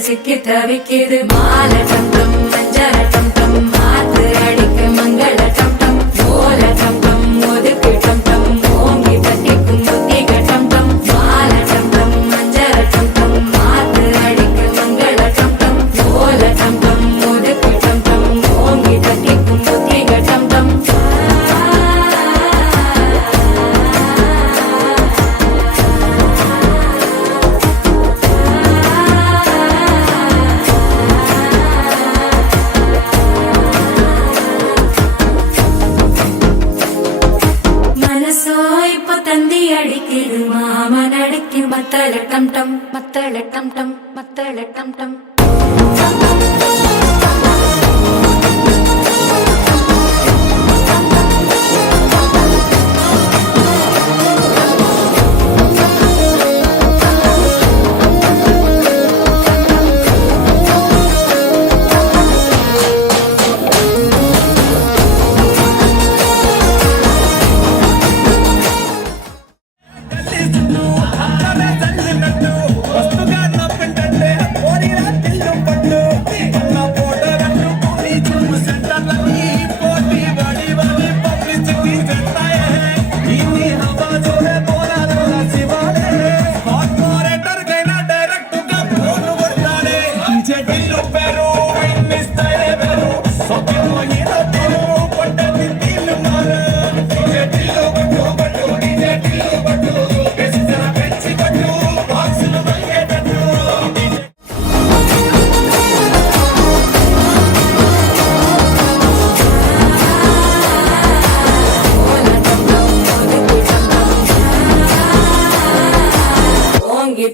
சிக்கி தவிக்குது மால டம் டம் மஞ்சள டம் டம் மாத்து அடிக்க மங்கள டம் டம் ஓல டம் டம் ஒதுக்கு டம் டம் ஓங்கி தட்டிக்கும் புத்திக டம் டம் மால டம் டம் மஞ்சள டம் டம் மாத்து அடிக்க மங்கள டம் டம் ஓல டம் டம் ஒதுக்கு டம் டம் ஓங்கி தட்டிக்கும் புத்திக டம் டம் தந்தி அடிக்குது மாமன் அடிக்கு மத்தள டம் டம் மத்தள டம் டம் மத்தள டம் டம்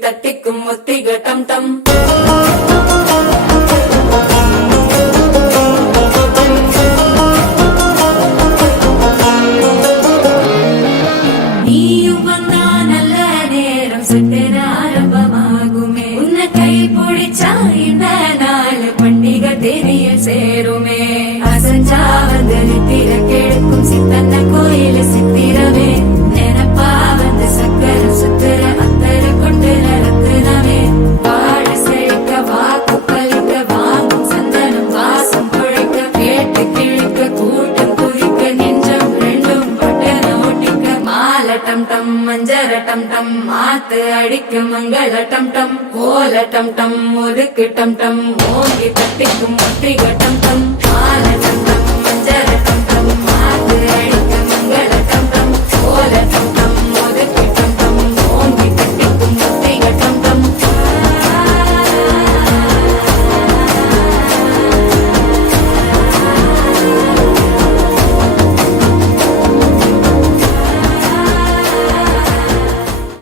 தட்டிக்கும் முத்திக டம் டம் நீயும் வந்தா நல்ல நேரம் சட்டென ஆரம்பமாகுமே உன்னை கை பிடிச்சா இந்த நாள் பண்டிகை தெரியல் சேருமே அசஞ்சா வந்து நித்திர கெடுக்கும் சித்தன்ன கோயில சித்திரமே நினப்பா வந்து சக்கரம் சுத்துற அத்தர கொண்டு நடத்துனவே வாழ செழிக்க வாக்கு பலிக்க வாங்கும் சந்தனம் வாசம் குழைக்க கேட்டு கிழிக்க கூட்டம் குதிக்க நெஞ்சம் ரெண்டும் பட்டன ஒட்டிக்க மால டம் டம் மஞ்சர டம் டம் மாத்து அடிக்க மங்கள டம் டம் ஓல டம் டம் ஒதுக்கு டம் டம் ஓங்கி தட்டிக்கும் முத்திக